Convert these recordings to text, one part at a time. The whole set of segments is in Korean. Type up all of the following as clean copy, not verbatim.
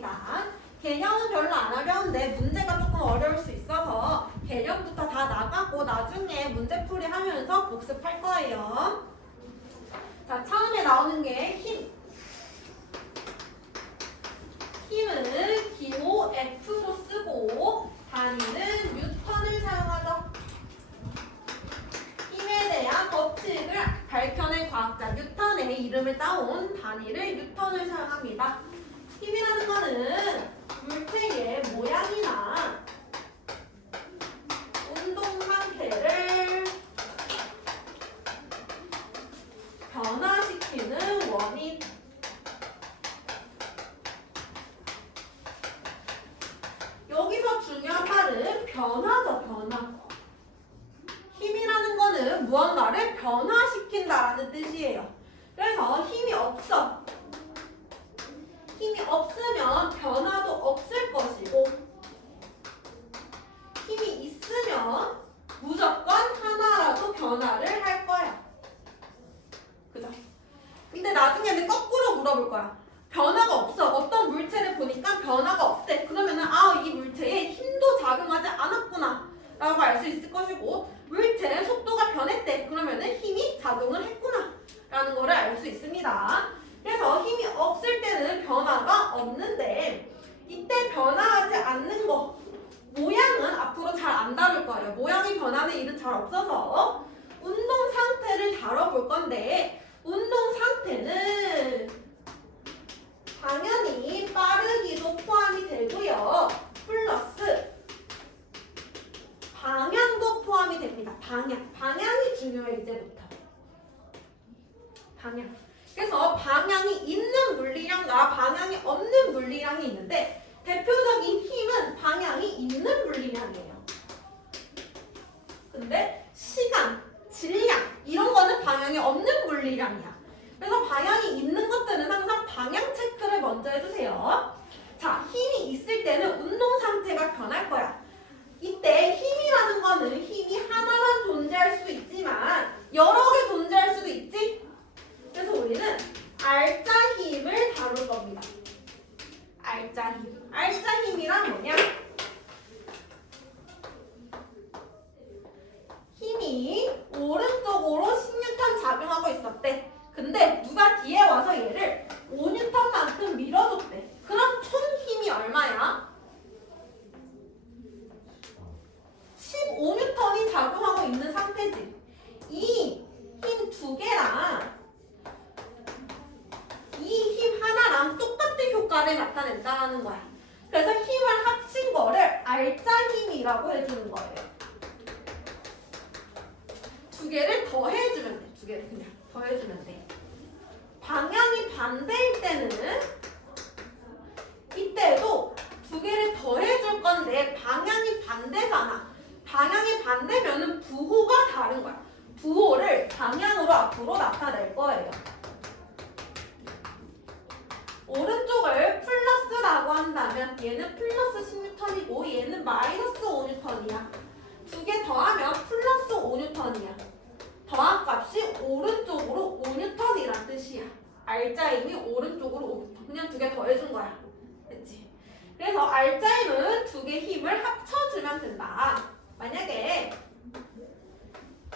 겁니다. 개념은 별로 안 어려운데 문제가 조금 어려울 수 있어서 개념부터 다 나가고 나중에 문제풀이 하면서 복습할 거예요. 자, 처음에 나오는 게 힘. 힘은 기호 F로 쓰고 단위는 뉴턴을 사용하죠. 힘에 대한 법칙을 밝혀낸 과학자 뉴턴의 이름을 따온 단위를 뉴턴을 사용합니다. 힘이라는 거는 물체의 모양이나 운동 상태를 변화시키는 원인. 여기서 중요한 말은 변화죠, 변화. 힘이라는 거는 무언가를 변화시킨다라는 뜻이에요. 그래서 힘이 없어. 힘이 없으면 변화도 없을 것이고, 힘이 있으면 무조건 하나라도 변화를 할 거야. 그죠? 근데 나중에는 거꾸로 물어볼 거야. 변화가 없어. 어떤 물체를 보니까 변화가 없대. 그러면은 이 물체에 힘도 작용하지 않았구나 라고 알 수 있을 것이고, 물체의 속도가 변했대. 그러면은 힘이 작용을 했구나 라는 거를 알 수 있습니다. 그래서 힘이 없을 때는 변화가 없는데, 이때 변화하지 않는 거, 모양은 앞으로 잘 안 다룰 거예요. 모양이 변하는 일은 잘 없어서 운동 상태를 다뤄볼 건데, 운동 상태는 당연히 빠르기도 포함이 되고요. 플러스 방향도 포함이 됩니다. 방향이 중요해요, 이제부터. 방향. 그래서 방향이 있는 물리량과 방향이 없는 물리량이 있는데, 대표적인 힘은 방향이 있는 물리량이에요. 근데 시간, 질량 이런 거는 방향이 없는 물리량이야. 그래서 방향이 있는 것들은 항상 방향 체크를 먼저 해주세요. 자, 힘이 있을 때는 운동 상태가 변할 거야. 이때 힘이라는 거는 힘이 하나만 존재할 수 있지만 여러 개 존재할 수도 있지? 그래서 우리는 알짜 힘을 다룰 겁니다. 알짜 힘. 알짜 힘이란 뭐냐? 힘이 오른쪽으로 10N 작용하고 있었대. 근데 누가 뒤에 와서 얘를 5N만큼 밀어줬대. 그럼 총 힘이 얼마야? 15N이 작용하고 있는 상태지. 이 힘 두 개랑 이 힘 하나랑 똑같은 효과를 나타낸다는 거야. 그래서 힘을 합친 거를 알짜 힘이라고 해주는 거예요. 두 개를 더해주면 돼. 두 개를 그냥 더해주면 돼. 방향이 반대일 때는 이때도 두 개를 더해줄 건데 방향이 반대잖아. 방향이 반대면은 부호가 다른 거야. 부호를 방향으로 앞으로 나타낼 거예요. 오른쪽을 플러스라고 한다면 얘는 플러스 10N이고 얘는 마이너스 5N이야. 두 개 더하면 플러스 5N이야. 더한 값이 오른쪽으로 5N이란 뜻이야. 알짜 힘이 오른쪽으로 5N. 그냥 두 개 더해준 거야. 됐지? 그래서 알짜 힘은 두 개 힘을 합쳐주면 된다. 만약에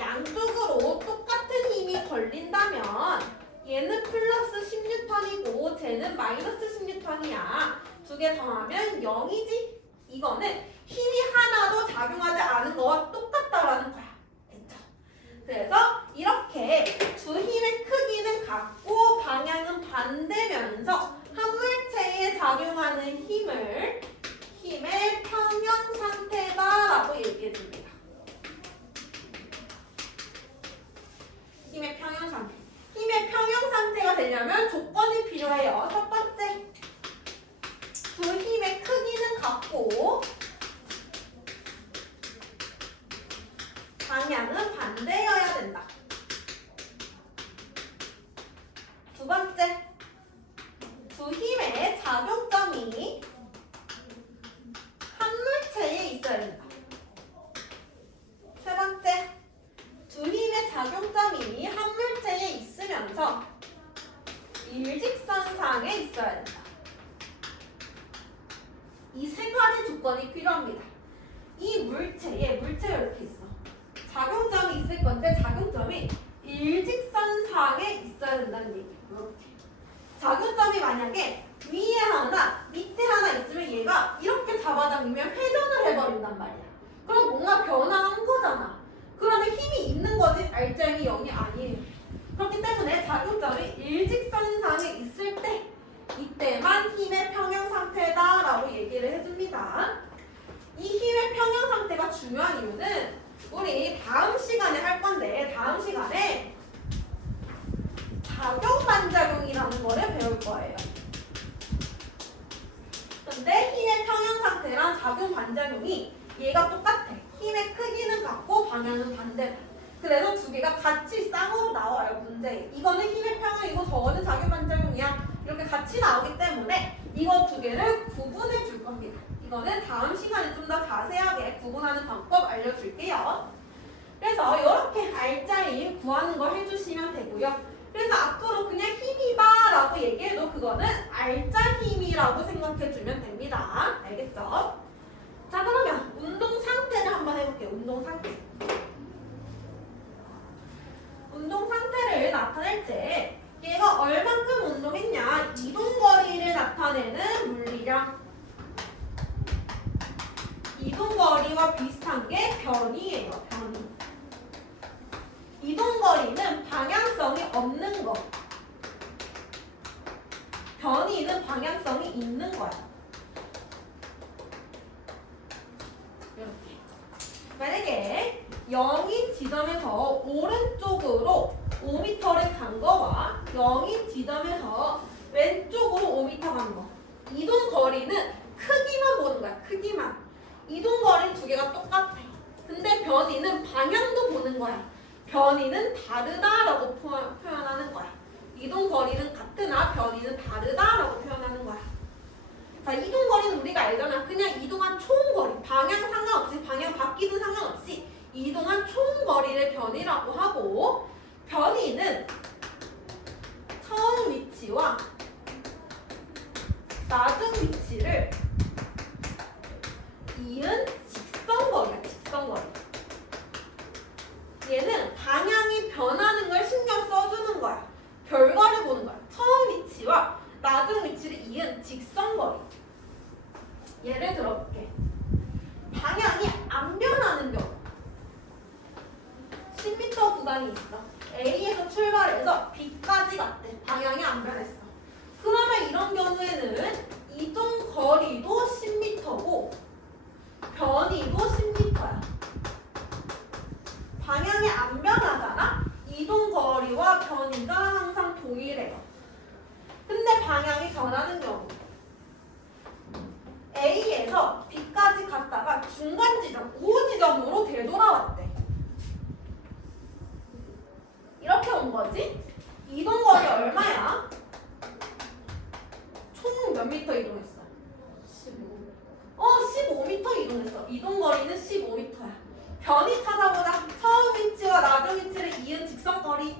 양쪽으로 똑같은 힘이 걸린다면 얘는 플러스 10N이고 쟤는 마이너스 10N이야. 두 개 더하면 0이지? 이거는 힘이 하나도 작용하지 않은 거와 똑같다라는 거야. 됐죠? 그래서 이렇게 두 힘의 크기는 같고 방향은 반대면서 한 물체에 작용하는 힘을 힘의 평형 상태다라고 얘기해 줍니다. 힘의 평형 상태. 힘의 평형 상태가 되려면 조건이 필요해요. 첫 번째, 두 힘의 크기는 같고 방향은 반대여야 된다. 두 번째, 두 힘의 작용점이 한 물체에 있어야 된다. 세 번째, 두 힘의 작용점이 한 물체에 있으면서 일직선상에 있어야 된다. 이 세 가지 조건이 필요합니다. 이 물체가 이렇게 있어. 작용점이 있을 건데 작용점이 일직선상에 있어야 된다는 얘기. 이렇게. 작용점이 만약에 위에 하나, 밑에 하나 있으면 얘가 이렇게 잡아당기면 회전을 해버린단 말이야. 그럼 뭔가 변화한 거잖아. 그러면 힘이 있는 거지 알짱이 0이 아니에요. 그렇기 때문에 작용점이 일직선상에 있을 때 이때만 힘의 평형 상태다라고 얘기를 해줍니다. 이 힘의 평형 상태가 중요한 이유는 우리 다음 시간에 할 건데 다음 시간에 작용 반작용이라는 거를 배울 거예요. 근데 힘의 평형 상태랑 작용 반작용이 얘가 똑같아. 힘의 크기는 같고 방향은 반대다. 그래서 두 개가 같이 쌍으로 나와요 문제에. 이거는 힘의 평형이고 저거는 작용 반작용이야. 이렇게 같이 나오기 때문에 이거 두 개를 구분해 줄 겁니다. 이거는 다음 시간에 좀 더 자세하게 구분하는 방법 알려줄게요. 그래서 이렇게 알짜리 구하는 거 해주시면 되고요. 그래서 앞으로 그냥 힘이다 라고 얘기해도 그거는 알짜 힘이라고 생각해주면 됩니다. 알겠죠? 자, 그러면 운동 상태를 한번 해볼게요. 운동 상태. 운동 상태를 나타낼 때 얘가 얼만큼 운동했냐, 이동거리를 나타내는 물리량. 이동거리와 비슷한 게 변이에요. 변이. 이동거리는 방향성이 없는 거. 변이는 방향성이 있는 거야. 이렇게. 만약에 0인 지점에서 오른쪽으로 5m를 간 거와 0인 지점에서 왼쪽으로 5m 간 거. 이동거리는 크기만 보는 거야. 크기만. 이동거리는 두 개가 똑같아. 근데 변이는 방향도 보는 거야. 변이는 다르다라고 표현하는 거야. 이동거리는 같으나 변이는 다르다라고 표현하는 거야. 자, 이동거리는 우리가 알잖아. 그냥 이동한 총 거리. 방향 상관없이, 방향 바뀌든 상관없이 이동한 총 거리를 변이라고 하고, 변이는 처음 위치와 낮은 위치를 이은 직선거리야. 직선거리. 얘는 방향이 변하는 걸 신경 써주는 거야. 결과를 보는 거야. 처음 위치와 낮은 위치를 이은 직선거리. 예를 들어볼게. 방향이 안 변하는 경우. 10m 구간이 있어. A에서 출발해서 B까지 갔대. 방향이 안 변했어. 그러면 이런 경우에는 이동거리도 10m고 변이도 10m야. 방향이 안 변하잖아? 이동거리와 변이가 항상 동일해요. 근데 방향이 변하는 경우 A에서 B까지 갔다가 중간 지점, O 지점으로 되돌아왔대. 이렇게 온 거지? 이동거리 얼마야? 총 몇 미터 이동했어? 15m 이동했어. 이동거리는 15m야. 변이 찾아보자. 처음 위치와 낮은 위치를 이은 직선거리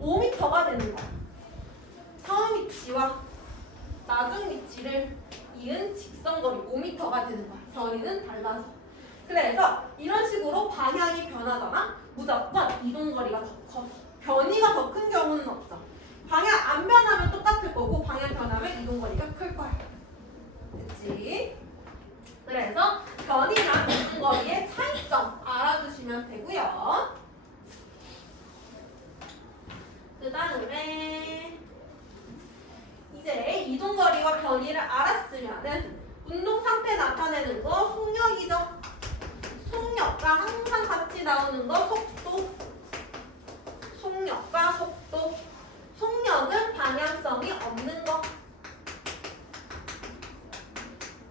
5m가 되는 거야. 처음 위치와 낮은 위치를 이은 직선거리 5m가 되는 거야. 변이는 달라서. 그래서 이런 식으로 방향이 변하잖아. 무조건 이동거리가 더 커. 변이가 더 큰 경우는 없어. 방향 안 변하면 똑같을 거고 방향 변하면 이동거리가 클 거야. 그치? 그래서 변이랑 이동거리의 차이점 알아두시면 되고요. 그 다음에 이제 이동거리와 변이를 알았으면은 운동 상태 나타내는 거 속력이죠. 속력과 항상 같이 나오는 거 속도. 속력과 속도. 속력은 방향성이 없는 거.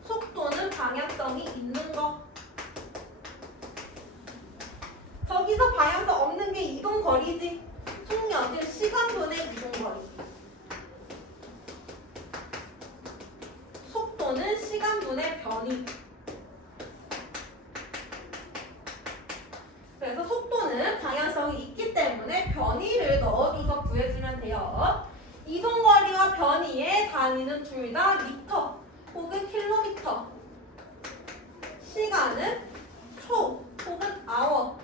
속도는 방향성이 있는 거. 저기서 방향성 없는 게 이동거리지. 속력은 시간분의 이동거리. 속도는 시간분의 변이. 그래서 속도는 방향성이 있기 때문에 변이를 넣어줘서 구해주면 돼요. 이동거리와 변이의 단위는 둘 다 미터. 혹은 킬로미터, 시간은 초 혹은 아워.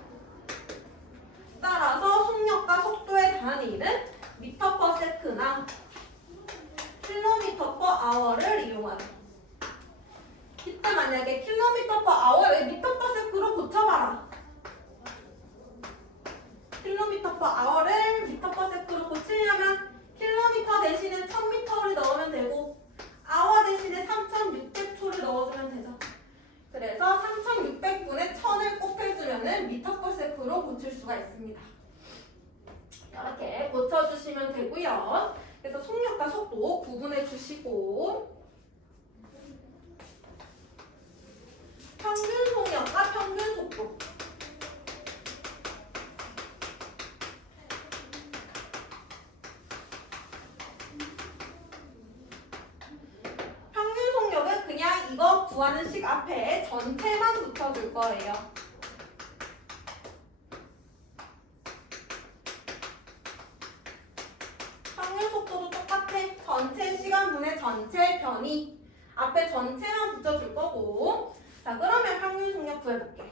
따라서 속력과 속도의 단위는 미터 퍼 세크나 킬로미터 퍼 아워를 이용하는. 이때 만약에 킬로미터 퍼 아워를 미터 퍼 세크로 고쳐봐라. 킬로미터 퍼 아워를 미터 퍼 세크로 고치려면 킬로미터 대신에 1000m를 넣으면 되고 아워 대신에 3600초를 넣어주면 되죠. 그래서 3600분의 1000을 곱해주면 미터 퍼 세크로 고칠 수가 있습니다. 이렇게 고쳐주시면 되고요. 그래서 속력과 속도 구분해 주시고 평균 속력과 평균 속도. 평균 속력은 그냥 이거 구하는 식 앞에 전체만 붙여줄 거예요. 평균 속도도 똑같아. 전체 시간분의 전체 변이. 앞에 전체만 붙여줄 거고. 자, 그러면 평균 속력 구해볼게.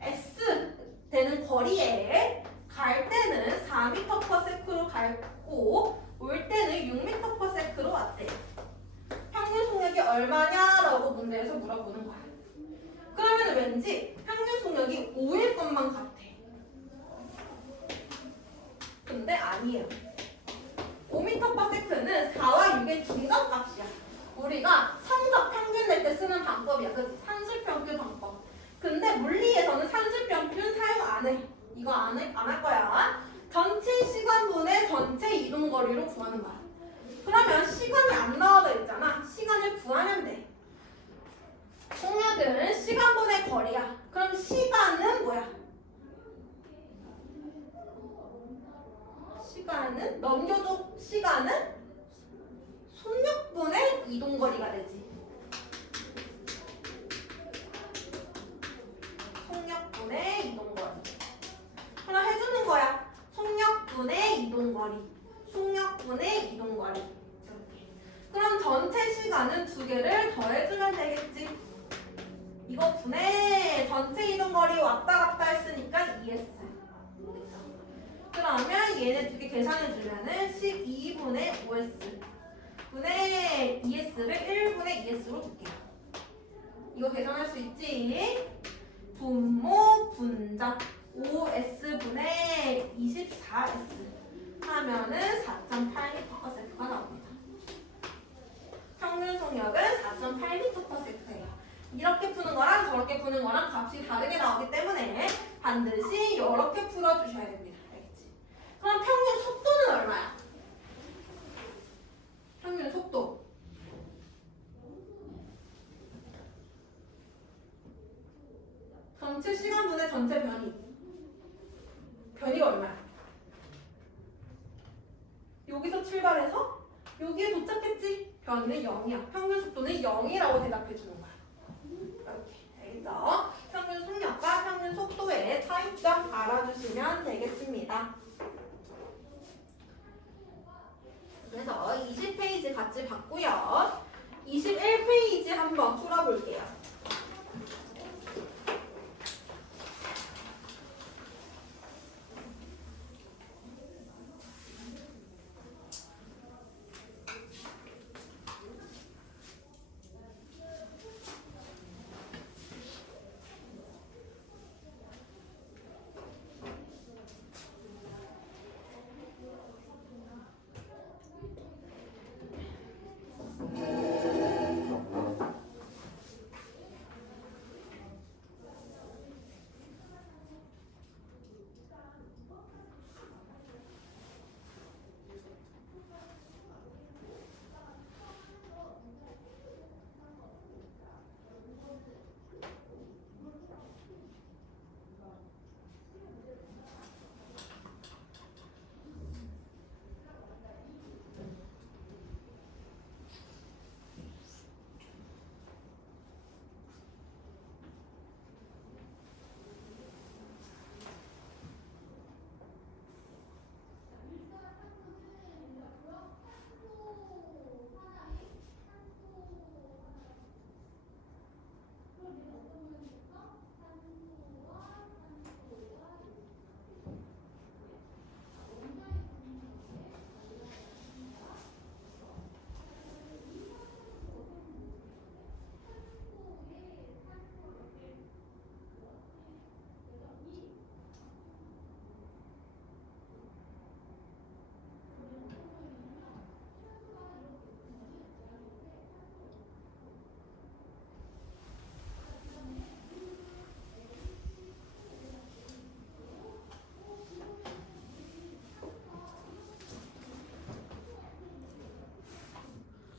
S 되는 거리에 갈 때는 4m/s로 갔고 올 때는 6m/s로 왔대. 평균 속력이 얼마냐라고 문제에서 물어보는 거야. 그러면 왠지 평균 속력이 5일 것만 같아. 근데 아니에요. 5m/s는 4와 6의 중간 값이야. 우리가 성적 평균 낼 때 쓰는 방법이야. 그치? 산술평균 방법. 근데 물리에서는 산술평균 사용 안 해. 이거 안 할 거야. 전체 시간분의 전체 이동거리로 구하는 거야. 그러면 시간이 안 나와져 있잖아. 시간을 구하면 돼. 속력은 시간분의 거리야. 그럼 시간은 뭐야? 시간은 넘겨줘. 시간은 속력분의 이동거리가 되지. 속력분의 이동거리. 하나 해주는 거야. 속력분의 이동거리. 속력분의 이동거리. 이렇게. 그럼 전체 시간은 두 개를 더해주면 되겠지. 이거 분의 전체 이동거리 왔다 갔다 했으니까 ES. 그러면 얘네 두 개 계산해주면은 12분의 5S 분의 ES를 1분의 ES로 볼게요. 이거 계산할 수 있지? 분모 분자 5S분의 24S 하면은 4.8m/s가 나옵니다. 평균 속력은 4.8m/s예요. 이렇게 푸는 거랑 저렇게 푸는 거랑 값이 다르게 나오기 때문에 반드시 이렇게 풀어주셔야 됩니다. 알겠지? 그럼 평균 속도는 얼마야? 평균 속도. 전체 시간분의 전체 변이. 변이가 얼마야? 여기서 출발해서 여기에 도착했지? 변이는 0이야. 평균 속도는 0이라고 대답해 주는 거야. 이렇게. 알겠죠? 평균 속력과 평균 속도의 차이점 알아주시면 되겠습니다. 그래서 20페이지 같이 봤고요. 21페이지 한번 풀어볼게요.